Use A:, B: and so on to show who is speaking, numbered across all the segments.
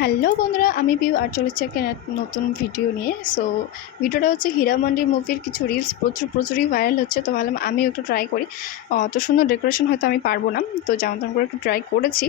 A: Hello বন্ধুরা, আমি পিউ আর চলেছে একটা নতুন ভিডিও নিয়ে। সো ভিডিওটা হচ্ছে হীরামন্ডি মুভির কিছু রিলস প্রচুর, প্রচুরই ভাইরাল হচ্ছে। তো ভাবলাম আমিও একটু ট্রাই করি। অত সুন্দর ডেকোরেশন হয়তো আমি পারব না। তো যেমন তেমন করে একটু ট্রাই করেছি।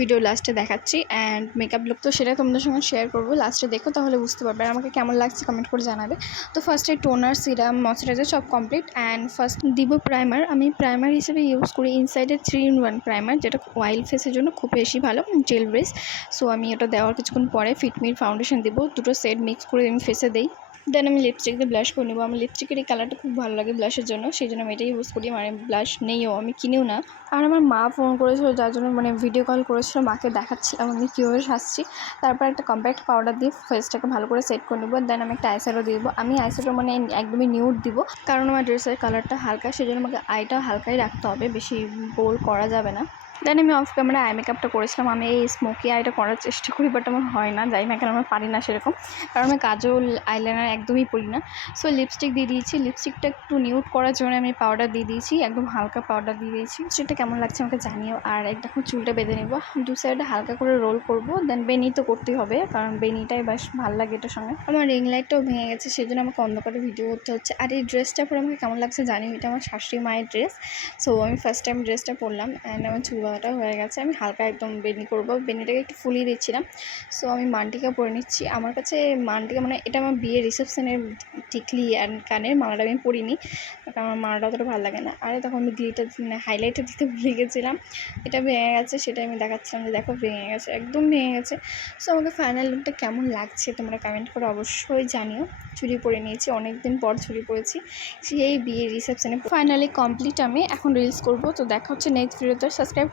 A: ভিডিও লাস্টে দেখাচ্ছি। অ্যান্ড মেকআপ লুক তো সেটা তোমাদের সঙ্গে শেয়ার করব। লাস্টে দেখো তাহলে বুঝতে পারবে। আর আমাকে কেমন লাগছে কমেন্ট করে জানাবে। তো ফার্স্টে টোনার সিরাম ময়শ্চারাইজার সব কমপ্লিট অ্যান্ড ফার্স্ট দিব প্রাইমার আমি প্রাইমার হিসেবে ইউজ করি ইনসাইডের থ্রি ইন ওয়ান প্রাইমার যেটা অয়েল ফেসের জন্য খুব বেশি ভালো জেল ব্রেস সো আমি এটা দেওয়ার কিছুক্ষণ পরে ফিটমির ফাউন্ডেশন দেবো। দুটো সেট মিক্স করে আমি ফেসে দিই। দেন আমি লিপস্টিক দিয়ে ব্লাশ করে নেব। আমার লিপস্টিকের এই কালারটা খুব ভালো লাগে ব্লাশের জন্য। সেই জন্য আমি এটাই ইউজ করি। আমার ব্লাশ নেইও, আমি কিনেও না। আর আমার মা ফোন করেছিল, যার জন্য মানে ভিডিও কল করেছিল। মাকে দেখাচ্ছিলাম আমি কীভাবে সাজছি। তারপর একটা কম্প্যাক্ট পাউডার দিয়ে ফেসটাকে ভালো করে সেট করে নেব। দেন আমি একটা আইশ্যাডো দিয়ে দেবো। আমি আইশ্যাডো মানে একদমই নিউড দিব। কারণ আমার ড্রেসের কালারটা হালকা। সেই জন্য আমাকে আইটা হালকাই রাখতে হবে। বেশি বোল করা যাবে না। দেন আমি অফ ক্যামেরা আই মেকআপটা করেছিলাম। আমি এই স্মোকি আইটা করার চেষ্টা করি বাট আমার হয় না। যাই না কেন, আমার পারি না সেরকম। কারণ আমি কাজল আইলাইনার একদমই পরি না। সো লিপস্টিক দিয়ে দিয়েছি। লিপস্টিকটা একটু নিউট করার জন্য আমি পাউডার দিয়ে দিয়েছি। একদম হালকা পাউডার দিয়ে দিয়েছি। সেটা কেমন লাগছে আমাকে জানিও। আর এখন চুলটা বেঁধে নেব। দু সাইডে হালকা করে রোল করব। দেন বেনি তো করতেই হবে, কারণ বেনিটাই বেশ ভালো লাগে এটার সঙ্গে। আমার রিং লাইটটাও ভেঙে গেছে সেই জন্য আমাকে অন্ধকারে ভিডিও করতে হচ্ছে। আর এই ড্রেসটা পরে আমাকে কেমন লাগছে জানিও। এটা আমার শাশুড়ি মায়ের ড্রেস সো আমি ফার্স্ট টাইম ড্রেসটা পরলাম। অ্যান্ড আমার চুল বাঁধাটা হয়ে গেছে, আমি হালকা একদম বেনি করব। বেনিটাকে একটু ফুলিয়ে দিচ্ছিলাম। সো আমি মানটিকা পরে নিচ্ছি। আমার কাছে মানটিকা মানে এটা আমার বিয়ের রিসেপশনের টিকলি অ্যান্ড কানের মালাটা আমি পরিনি। কারণ আমার মারাটা অতটা ভালো লাগে না। আরে তখন আমি দিয়েটা মানে হাইলাইটার দিতে ভুলে গেছিলাম। এটা ভেঙে গেছে সেটা আমি দেখাচ্ছিলাম যে দেখো ভেঙে গেছে, একদম ভেঙে গেছে। সো আমাকে ফাইনাল লুকটা কেমন লাগছে তোমরা কমেন্ট করে অবশ্যই জানিও। চুরি পরে নিয়েছি অনেক দিন পর চুরি পরেছি। সেই বিয়ের রিসেপশনে ফাইনালি কমপ্লিট আমি, এখন রিলস করব। তো দেখা হচ্ছে নেক্সট ভিডিওতে সাবস্ক্রাইব